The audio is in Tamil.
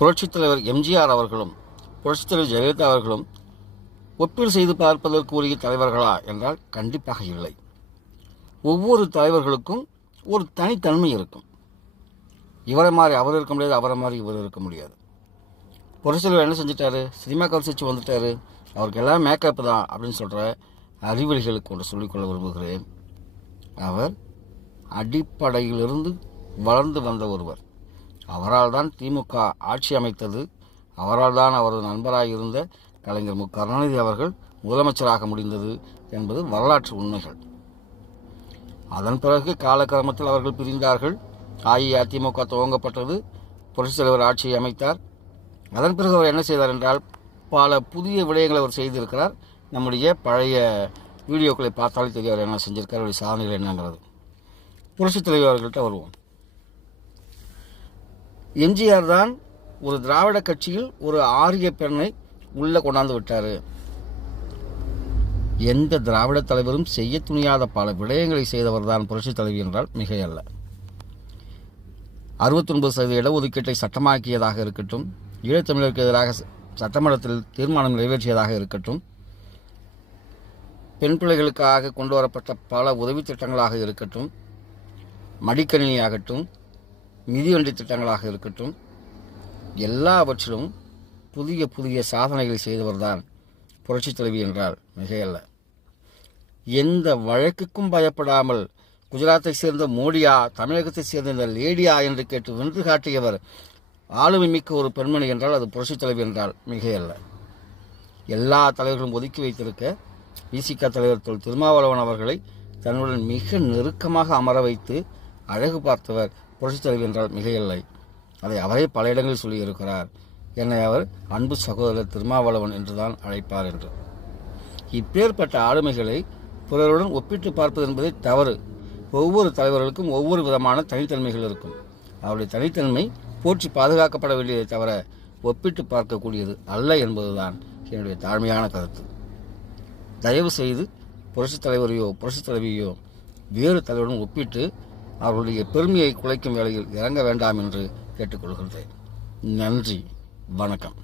புரட்சித் தலைவர் எம்ஜிஆர் அவர்களும் புரட்சித் தலைவர் ஜெயலலிதா அவர்களும் ஒப்பீடு செய்து பார்ப்பதற்கு உரிய தலைவர்களா என்றால் கண்டிப்பாக இல்லை. ஒவ்வொரு தலைவர்களுக்கும் ஒரு தனித்தன்மை இருக்கும். இவரை மாதிரி அவர் இருக்க முடியாது, அவரை மாதிரி இவர் இருக்க முடியாது. புரட்சித் தலைவர் என்ன செஞ்சிட்டாரு? சினிமா கவர்ச்சி வந்துட்டாரு, அவருக்கு எல்லாம் மேக்கப் தான் அப்படின்னு சொல்கிற அறிவொளிகளுக்கு ஒன்று சொல்லிக்கொள்ள விரும்புகிறேன். அவர் அடிப்படையிலிருந்து வளர்ந்து வந்த ஒருவர். அவரால் தான் திமுக ஆட்சி அமைத்தது. அவரால் தான் அவரது நண்பராக இருந்த கலைஞர் மு. கருணாநிதி அவர்கள் முதலமைச்சராக முடிந்தது என்பது வரலாற்று உண்மைகள். அதன் பிறகு காலக்கிரமத்தில் அவர்கள் பிரிந்தார்கள். அஇஅதிமுக துவங்கப்பட்டது. புரட்சித் தலைவர் ஆட்சியை அமைத்தார். அதன் பிறகு அவர் என்ன செய்தார் என்றால் பல புதிய விடயங்களை அவர் செய்திருக்கிறார். நம்முடைய பழைய வீடியோக்களை பார்த்தாலே தெரிய அவர் என்ன செஞ்சிருக்கார், அவருடைய சாதனைகள் என்னங்கிறது. புரட்சித் தலைவர் அவர்கள்ட்ட வருவோம். எம்ஜிஆர் தான் ஒரு திராவிட கட்சியில் ஒரு ஆரிய பெண்ணை உள்ளே கொண்டாந்து விட்டார். எந்த திராவிட தலைவரும் செய்ய துணியாத பல விடயங்களை செய்தவர் தான் புரட்சித் தலைவி என்றால் மிகையல்ல. 69% இடஒதுக்கீட்டை சட்டமாக்கியதாக இருக்கட்டும், ஈழத்தமிழருக்கு எதிராக சட்டமன்றத்தில் தீர்மானம் நிறைவேற்றியதாக இருக்கட்டும், பெண் பிள்ளைகளுக்காக கொண்டு வரப்பட்ட பல உதவி திட்டங்களாக இருக்கட்டும், மடிக்கணினியாகட்டும், மிதிவண்டி திட்டங்களாக இருக்கட்டும், எல்லாவற்றிலும் புதிய புதிய சாதனைகளை செய்தவர் தான் புரட்சித் தலைவி என்றால் மிகையல்ல. எந்த வழக்குக்கும் பயப்படாமல் குஜராத்தை சேர்ந்த மோடியா, தமிழகத்தை சேர்ந்த இந்த லேடியா என்று கேட்டு வென்று காட்டியவர் ஆளுமை மிக்க ஒரு பெண்மணி என்றால் அது புரட்சித் தலைவி என்றால் மிகையல்ல. எல்லா தலைவர்களும் ஒதுக்கி வைத்திருக்க விசிக தலைவர் திருமாவளவன் அவர்களை தன்னுடன் மிக நெருக்கமாக அமர வைத்து அழகு பார்த்தவர் புரட்சித் தலைவி என்றால் மிகையில்லை. அதை அவரே பல இடங்களில் சொல்லியிருக்கிறார். என்னை அவர் அன்பு சகோதரர் திருமாவளவன் என்றுதான் அழைப்பார் என்று. இப்பேற்பட்ட ஆளுமைகளை பிறருடன் ஒப்பிட்டு பார்ப்பது என்பதை தவறு. ஒவ்வொரு தலைவர்களுக்கும் ஒவ்வொரு விதமான தனித்தன்மைகள் இருக்கும். அவருடைய தனித்தன்மை போற்றி பாதுகாக்கப்பட வேண்டியதை தவிர ஒப்பிட்டு பார்க்கக்கூடியது அல்ல என்பதுதான் என்னுடைய தாழ்மையான கருத்து. தயவு செய்து புரட்சித் தலைவரையோ புரட்சித் தலைவியோ வேறு தலைவருடன் ஒப்பிட்டு அவர்களுடைய பெருமையை குலைக்கும் வேளையில் இறங்க வேண்டாம் என்று கேட்டுக்கொள்கிறேன். நன்றி, வணக்கம்.